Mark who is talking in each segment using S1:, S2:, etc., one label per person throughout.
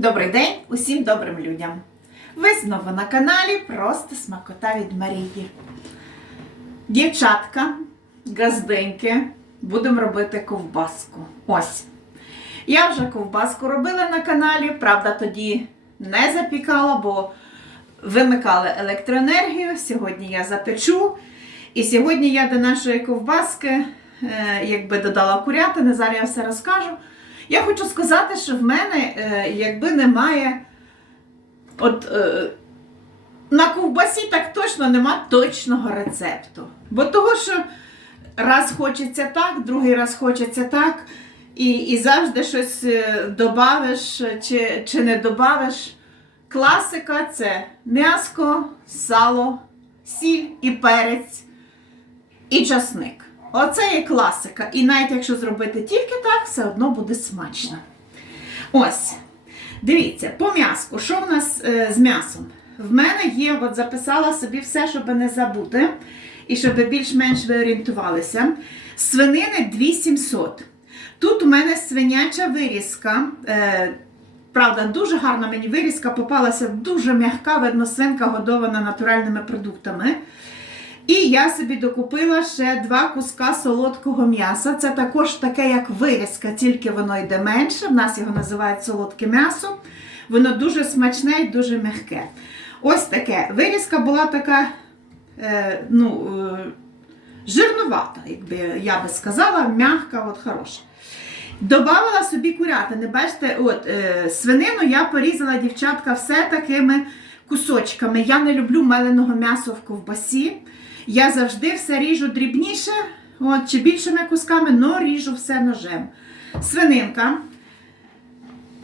S1: Добрий день усім добрим людям! Ви знову на каналі Просто Смакота від Марії. Дівчатка, газденьки, будемо робити ковбаску. Ось. Я вже ковбаску робила на каналі, правда, тоді не запікала, бо вимикали електроенергію. Сьогодні я запечу. І сьогодні я до нашої ковбаски, е, якби додала курятини, зараз я все розкажу. Я хочу сказати, що в мене е, якби немає. От е, на ковбасі так точно нема точного рецепту. Бо того, що раз хочеться так, другий раз хочеться так, і, і завжди щось е, добавиш чи, чи не добавиш. Класика це м'яско, сало, сіль і перець і часник. Оце є класика. І навіть якщо зробити тільки так, все одно буде смачно. Ось. Дивіться, по м'яску, що в нас е, з м'ясом? В мене є, от записала собі все, щоб не забути, і щоб більш-менш ви орієнтувалися. Свинини 2700. Тут у мене свиняча вирізка. Е, правда, дуже гарна мені вирізка, попалася дуже м'яка, видно, свинка годована натуральними продуктами. І я собі докупила ще два куска солодкого м'яса. Це також таке, як вирізка, тільки воно йде менше. В нас його називають солодке м'ясо. Воно дуже смачне і дуже м'яке. Ось таке. Вирізка була така, е, ну, е, жирнувата, якби я би сказала, м'яка, от хороша. Добавила собі курятини. Бачите, от е, свинину я порізала дівчатка все такими кусочками. Я не люблю меленого м'яса в ковбасі. Я завжди все ріжу дрібніше, от, чи більшими кусками, але ріжу все ножем. Свининка.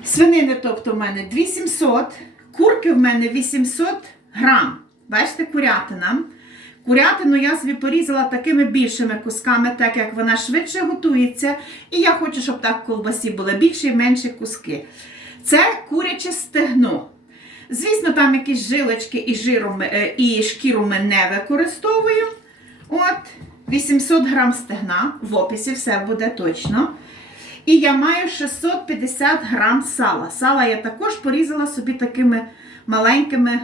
S1: Свинини, тобто, в мене 2700, курки в мене 800 грам. Бачите, курятина. Курятину я собі порізала такими більшими кусками, так як вона швидше готується. І я хочу, щоб так в колбасі були більші і менші куски. Це куряче стегно. Звісно, там якісь жилочки і жиру е, і шкіру ми не використовуємо. От, 800 грам стегна, в описі все буде точно. І я маю 650 грам сала. Сала я також порізала собі такими маленькими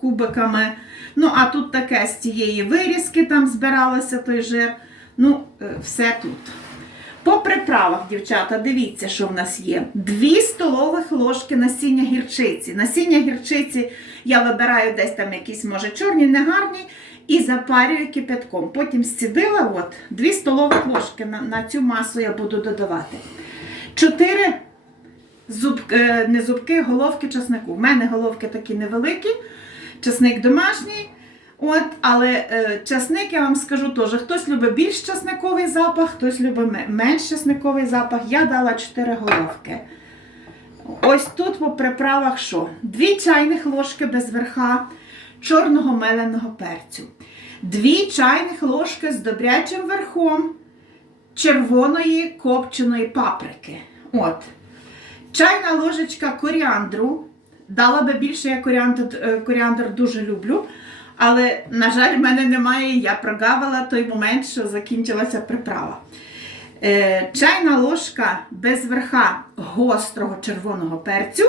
S1: кубиками. Ну, а тут таке з цієї вирізки там збиралося той жир. Ну, е, все тут. По приправах, дівчата, дивіться, що в нас є. Дві столових ложки насіння гірчиці. Насіння гірчиці я вибираю десь там якісь, може, чорні, негарні, і запарюю кипятком. Потім зцідила, от, дві столових ложки на, на цю масу я буду додавати. Чотири зуб, е, не зубки, головки часнику. В мене головки такі невеликі, часник домашній. От, але е, часник, я вам скажу теж, хтось любить більш часниковий запах, хтось любить менш часниковий запах. Я дала 4 головки. Ось тут по приправах що? Дві чайних ложки без верха чорного меленого перцю. Дві чайних ложки з добрячим верхом червоної копченої паприки. От. Чайна ложечка коріандру. Дала би більше, я коріандр, е, коріандр дуже люблю. Але, на жаль, в мене немає, я прогавила той момент, що закінчилася приправа. Е, чайна ложка без верха гострого червоного перцю,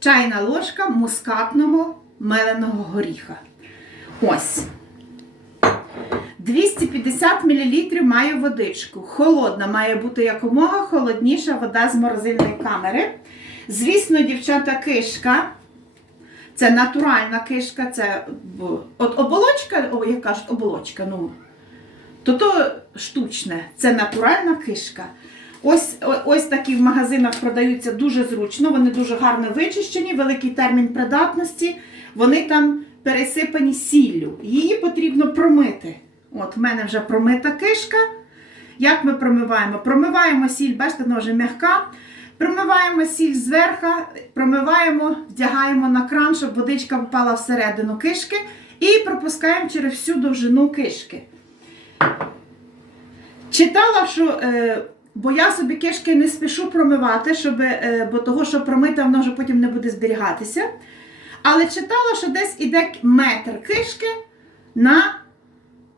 S1: чайна ложка мускатного меленого горіха. Ось. 250 мл маю водичку. Холодна, має бути якомога холодніша вода з морозильної камери. Звісно, дівчата, кишка. Це натуральна кишка, це от оболочка, о, як кажуть, оболочка, ну, то то штучне, це натуральна кишка. Ось, ось такі в магазинах продаються дуже зручно, вони дуже гарно вичищені, великий термін придатності, вони там пересипані сіллю. Її потрібно промити. От в мене вже промита кишка. Як ми промиваємо? Промиваємо сіль, бачите, вона вже м'яка. Промиваємо сіль зверху, промиваємо, вдягаємо на кран, щоб водичка попала всередину кишки, і пропускаємо через всю довжину кишки. Читала, що, е, бо я собі кишки не спішу промивати, щоб, е, бо того, що промити, воно вже потім не буде зберігатися. Але читала, що десь іде метр кишки на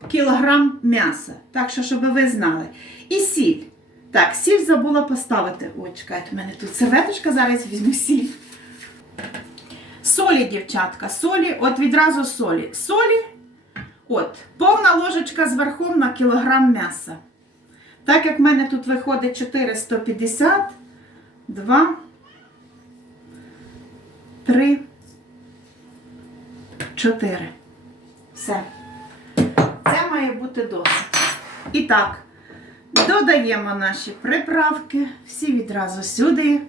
S1: кілограм м'яса. Так що, щоб ви знали. І сіль. Так, сіль забула поставити. Ой, чекайте, в мене тут серветочка, зараз візьму сіль. Солі, дівчатка, солі, от відразу солі. Солі, от, повна ложечка з верхом на кілограм м'яса. Так як в мене тут виходить 450, 2, 3, 4. Все. Це має бути досить. І так, додаємо наші приправки, всі відразу сюди.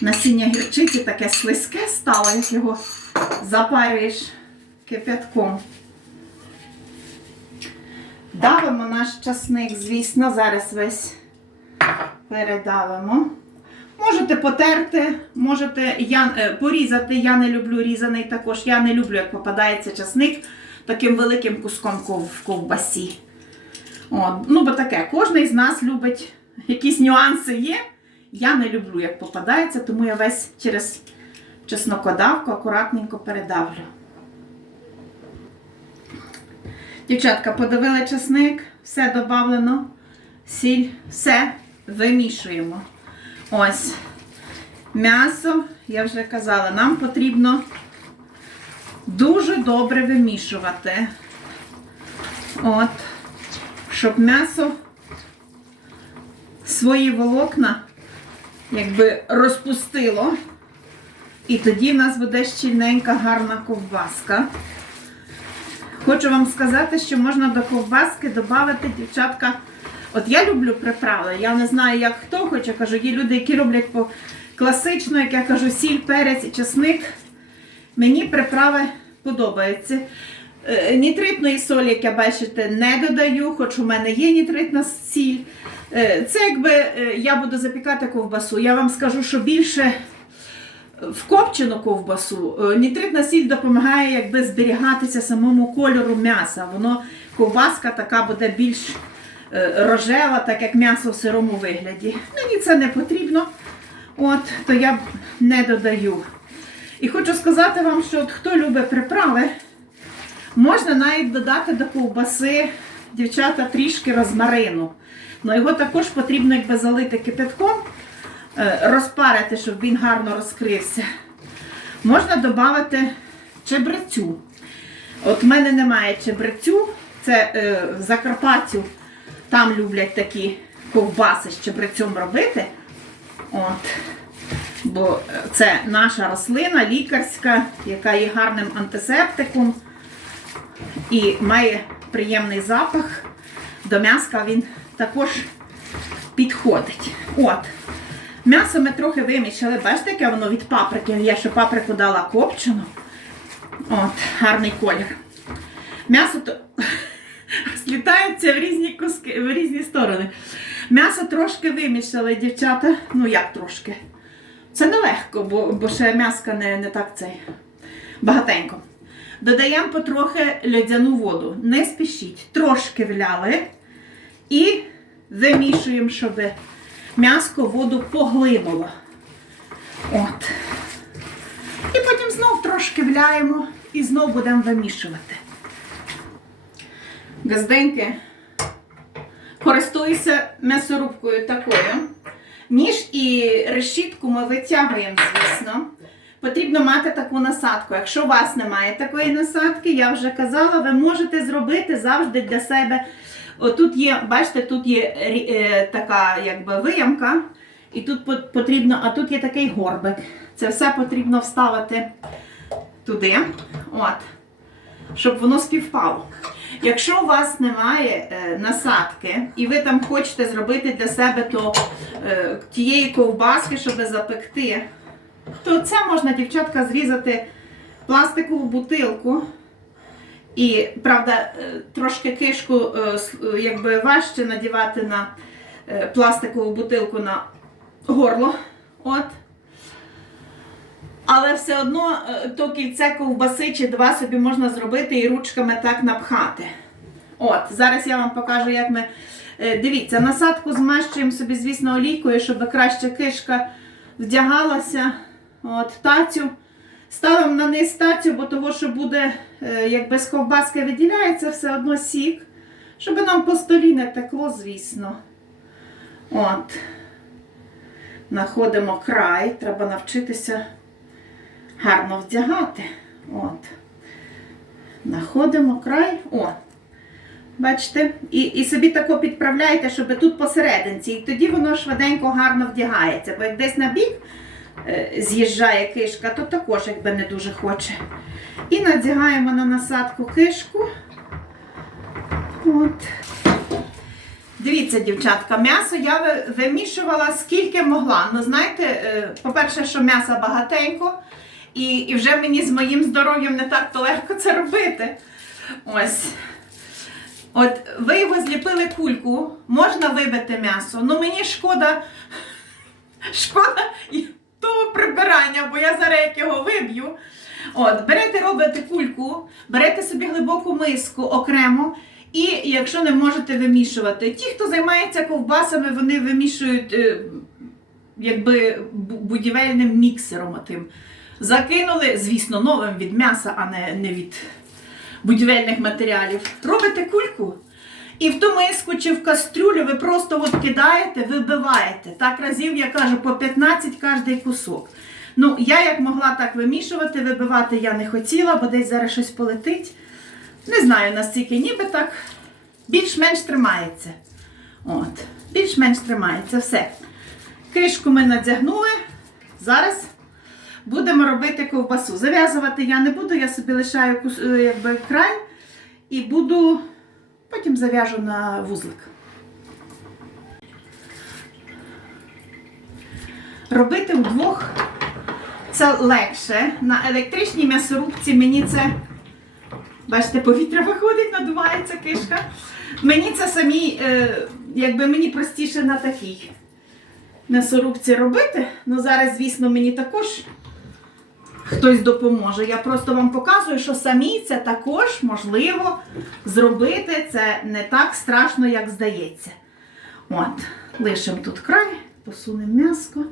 S1: Насіння гірчиці таке слизьке стало, як його запарюєш кипятком. Давимо наш часник, звісно, зараз весь передавимо. Можете потерти, можете я, е, порізати. Я не люблю різаний також. Я не люблю, як попадається часник таким великим куском в ковбасі. От, ну, бо таке, кожен з нас любить, якісь нюанси є. Я не люблю, як попадається, тому я весь через чеснокодавку акуратненько передавлю. Дівчатка, подавили чесник, все додавлено, сіль, все вимішуємо. Ось. М'ясо, я вже казала, нам потрібно дуже добре вимішувати. От, щоб м'ясо свої волокна якби розпустило. І тоді в нас буде щільненька гарна ковбаска. Хочу вам сказати, що можна до ковбаски додати, дівчатка. От я люблю приправи. Я не знаю, як хто хоче. Кажу, є люди, які роблять по класично, як я кажу, сіль, перець і чесник. Мені приправи подобаються. Е, Нітритної солі, як я бачите, не додаю, хоч у мене є нітритна сіль. Е, Це якби е, я буду запікати ковбасу. Я вам скажу, що більше в копчену ковбасу нітритна сіль допомагає якби зберігатися самому кольору м'яса. Воно ковбаска така буде більш рожева, так як м'ясо в сирому вигляді. Мені це не потрібно, от, то я не додаю. І хочу сказати вам, що от хто любить приправи, можна навіть додати до ковбаси, дівчата, трішки розмарину. Ну, його також потрібно якби залити кипятком, е, розпарити, щоб він гарно розкрився. Можна додати чебрецю. От в мене немає чебрецю, це е, в там люблять такі ковбаси з чебрецем робити. От. Бо це наша рослина лікарська, яка є гарним антисептиком і має приємний запах. До м'яска він також підходить. От. М'ясо ми трохи вимішали. Бачите, яке воно від паприки. Я ще паприку дала копчену. От, гарний колір. М'ясо то розлітається в різні куски, в різні сторони. М'ясо трошки вимішали, дівчата. Ну як трошки? Це нелегко, бо, бо ще м'яска не, не так цей багатенько. Додаємо потрохи льодяну воду. Не спішіть. Трошки вляли і вимішуємо, щоб м'яско воду поглинуло. От. І потім знов трошки вляємо і знов будемо вимішувати. Газденьки, користуюся м'ясорубкою такою. Ніж і решітку ми витягуємо, звісно. Потрібно мати таку насадку. Якщо у вас немає такої насадки, я вже казала, ви можете зробити завжди для себе. Отут є, бачите, тут є е, така якби виямка, і тут потрібно, а тут є такий горбик. Це все потрібно вставити туди, от, щоб воно співпало. Якщо у вас немає е, насадки, і ви там хочете зробити для себе то, е, тієї ковбаски, щоб запекти, то це можна, дівчатка, зрізати пластикову бутилку. І, правда, е, трошки кишку якби важче надівати на пластикову бутилку на горло. От. Але все одно е, то кільце ковбаси чи два собі можна зробити і ручками так напхати. От, зараз я вам покажу, як ми. е, Дивіться, насадку змащуємо собі, звісно, олійкою, щоб краще кишка вдягалася. От, тацю. Ставимо на низ тацю, бо того, що буде, е, як без ковбаски виділяється, все одно сік. Щоб нам по столі не текло, звісно. От. Находимо край, треба навчитися гарно вдягати. От. Находимо край. О. Бачите? І, і собі тако підправляєте, щоб тут посерединці. І тоді воно швиденько гарно вдягається. Бо як десь на бік е, з'їжджає кишка, то також якби не дуже хоче. І надягаємо на насадку кишку. От. Дивіться, дівчатка, м'ясо я вимішувала скільки могла. Ну, знаєте, е, по-перше, що м'яса багатенько, і, і вже мені з моїм здоров'ям не так то легко це робити. Ось. От ви його зліпили кульку, можна вибити м'ясо. Ну мені шкода, шкода того прибирання, бо я зараз як його виб'ю. От, берете, робите кульку, берете собі глибоку миску окремо. І якщо не можете вимішувати, ті, хто займається ковбасами, вони вимішують е, якби будівельним міксером. Отим. Закинули, звісно, новим від м'яса, а не, не від будівельних матеріалів. Робите кульку. І в ту миску чи в кастрюлю ви просто от кидаєте, вибиваєте. Так разів, я кажу, по 15 кожний кусок. Ну, я як могла так вимішувати, вибивати я не хотіла, бо десь зараз щось полетить. Не знаю наскільки, ніби так більш-менш тримається. От, більш-менш тримається все. Кишку ми надягнули. Зараз будемо робити ковбасу. Зав'язувати я не буду, я собі лишаю е, якби, край і буду потім зав'яжу на вузлик. Робити вдвох це легше. На електричній м'ясорубці мені це. Бачите, повітря виходить, надувається кишка. Мені це самі, е, якби мені простіше на такій м'ясорубці робити. Ну зараз, звісно, мені також хтось допоможе. Я просто вам показую, що самі це також можливо зробити. Це не так страшно, як здається. От, лишимо тут край, посунемо м'яско.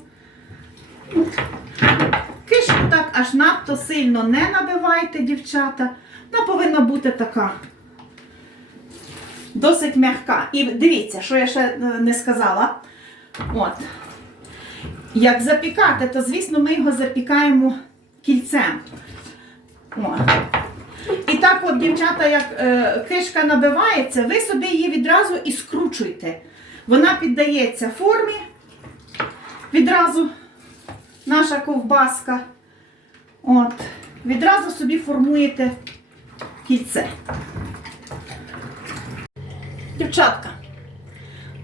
S1: Кишку так аж надто сильно не набивайте, дівчата. Вона повинна бути така досить м'яка. І дивіться, що я ще е, не сказала. От. Як запікати, то звісно ми його запікаємо кільцем. От. І так, от, дівчата, як е, кишка набивається, ви собі її відразу і скручуйте. Вона піддається формі. Відразу наша ковбаска. От. Відразу собі формуєте кільце. Дівчатка,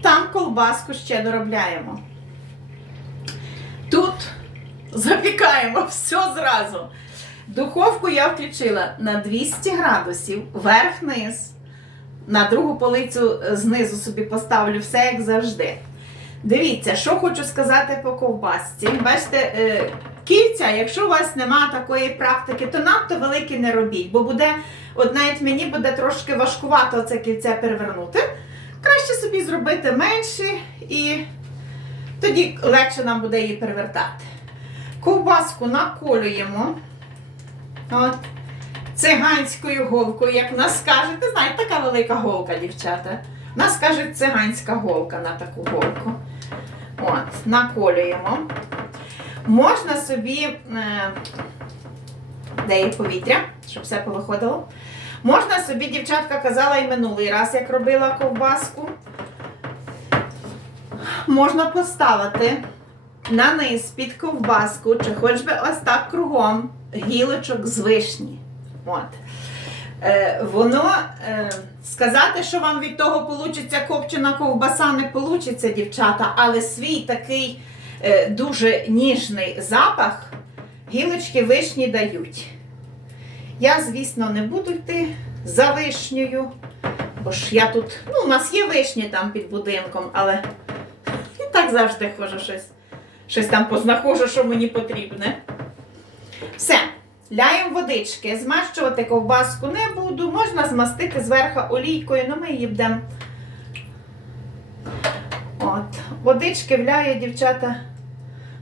S1: там ковбаску ще доробляємо. Тут запікаємо все зразу. Духовку я включила на 200 градусів, верх-низ. На другу полицю е, знизу собі поставлю все як завжди. Дивіться, що хочу сказати по ковбасці. Бачите, е, кільця, якщо у вас нема такої практики, то надто великі не робіть, бо буде, от навіть мені буде трошки важкувато це кільце перевернути. Краще собі зробити менше і тоді легше нам буде її перевертати. Ковбаску наколюємо. От. Циганською голкою, як нас кажуть, не знаю, така велика голка, дівчата. Нас кажуть циганська голка на таку голку. От, наколюємо. Можна собі, е, де є повітря, щоб все повиходило. Можна собі, дівчатка казала і минулий раз, як робила ковбаску. Можна поставити на низ під ковбаску, чи хоч би ось так кругом гілочок з вишні. От. Е, воно е, сказати, що вам від того получиться копчена ковбаса, не получиться, дівчата, але свій такий е, дуже ніжний запах гілочки вишні дають. Я, звісно, не буду йти за вишнею, бо ж я тут, ну, у нас є вишні там під будинком, але і так завжди хожу щось, щось там познаходжу, що мені потрібне. Все. Ляємо водички, змащувати ковбаску не буду, можна змастити зверху олійкою, але ми її будемо. От, водички вляю, дівчата,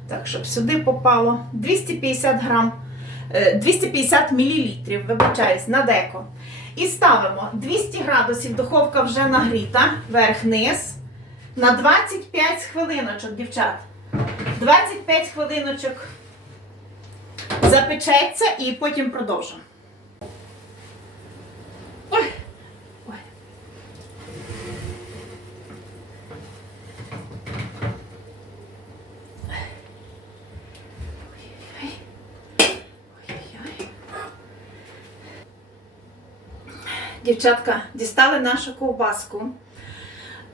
S1: так, щоб сюди попало 250 грам, е, 250 мл, вибачаюсь, на деко. І ставимо 200 градусів, духовка вже нагріта, верх-низ. на 25 хвилиночок, дівчат. 25 хвилиночок запечеться і потім продовжимо. Ой. Ой. Дівчатка, дістали нашу ковбаску.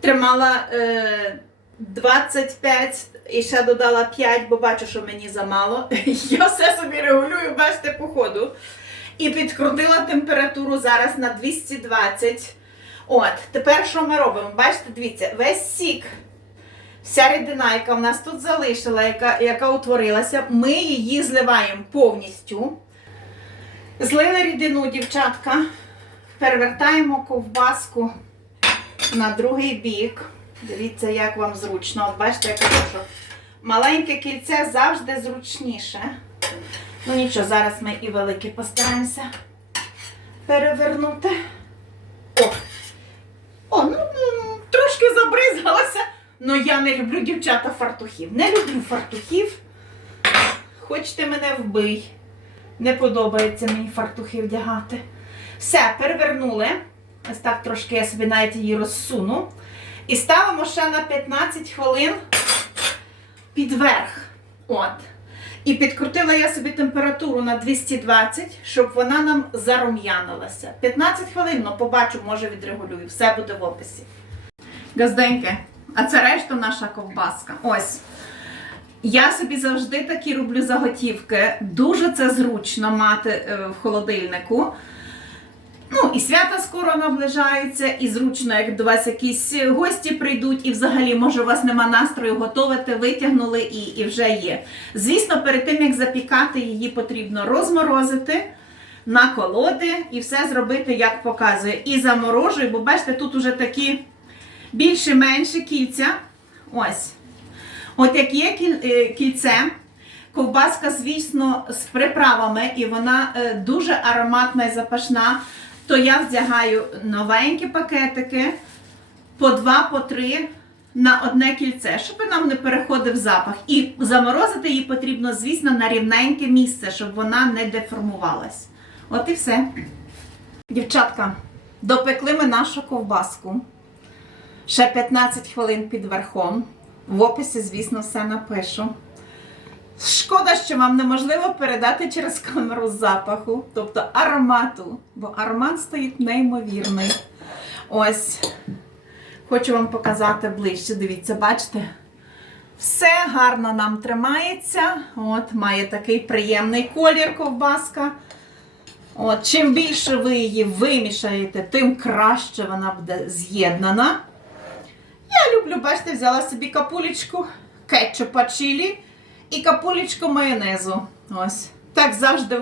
S1: Тримала е, 25 і ще додала 5, бо бачу, що мені замало. Я все собі регулюю, бачите, по ходу. І підкрутила температуру зараз на 220. От, тепер що ми робимо? Бачите, дивіться, весь сік, вся рідина, яка в нас тут залишила, яка, яка утворилася, ми її зливаємо повністю. Злили рідину, дівчатка, перевертаємо ковбаску на другий бік. Дивіться, як вам зручно. От бачите, я кажу, маленьке кільце завжди зручніше. Ну нічого, зараз ми і велике постараємося перевернути. О! О, ну трошки забризгалася. Ну я не люблю дівчата фартухів. Не люблю фартухів. Хочете мене вбий. Не подобається мені фартухи вдягати. Все, перевернули. Ось так трошки я собі навіть її розсуну. І ставимо ще на 15 хвилин під верх. От. І підкрутила я собі температуру на 220, щоб вона нам зарум'янилася. 15 хвилин, ну побачу, може відрегулюю. Все буде в описі. Газденьке, а це решта наша ковбаска. Ось. Я собі завжди такі роблю заготівки. Дуже це зручно мати е, в холодильнику. Ну, і свята скоро наближаються, і зручно, як до вас якісь гості прийдуть, і взагалі, може, у вас нема настрою готувати, витягнули і, і вже є. Звісно, перед тим, як запікати, її потрібно розморозити, наколоти і все зробити, як показує. І заморожую, бо бачите, тут уже такі більше-менше кільця. Ось. От як є е, кільце, ковбаска, звісно, з приправами, і вона е, дуже ароматна і запашна, то я вдягаю новенькі пакетики по два, по три на одне кільце, щоб нам не переходив запах. І заморозити її потрібно, звісно, на рівненьке місце, щоб вона не деформувалась. От і все. Дівчатка, допекли ми нашу ковбаску. Ще 15 хвилин під верхом. В описі, звісно, все напишу. Шкода, що вам неможливо передати через камеру запаху, тобто аромату, бо аромат стоїть неймовірний. Ось. Хочу вам показати ближче. Дивіться, бачите? Все гарно нам тримається. От, має такий приємний колір ковбаска. От, чим більше ви її вимішаєте, тим краще вона буде з'єднана. Я люблю, бачите, взяла собі капулечку кетчупа чилі і капулечку майонезу. Ось. Так завжди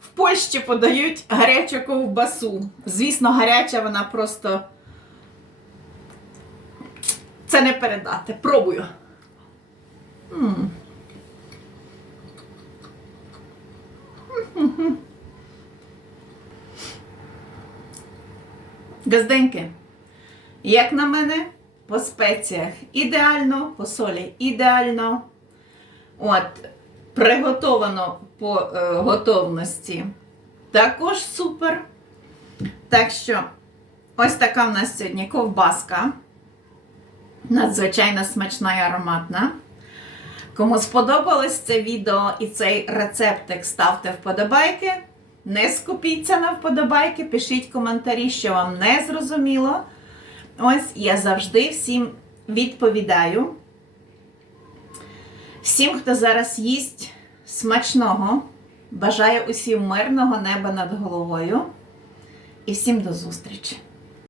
S1: в Польщі подають гарячу ковбасу. Звісно, гаряча вона просто. Це не передати. Пробую. М. Газденьки, як на мене, по спеціях ідеально, по солі ідеально. От, приготовано по е, готовності. Також супер. Так що, ось така в нас сьогодні ковбаска. Надзвичайно смачна і ароматна. Кому сподобалось це відео і цей рецептик, ставте вподобайки. Не скупіться на вподобайки, пишіть коментарі, що вам не зрозуміло. Ось я завжди всім відповідаю. Всім, хто зараз їсть смачного, бажаю усім мирного неба над головою. І всім до зустрічі!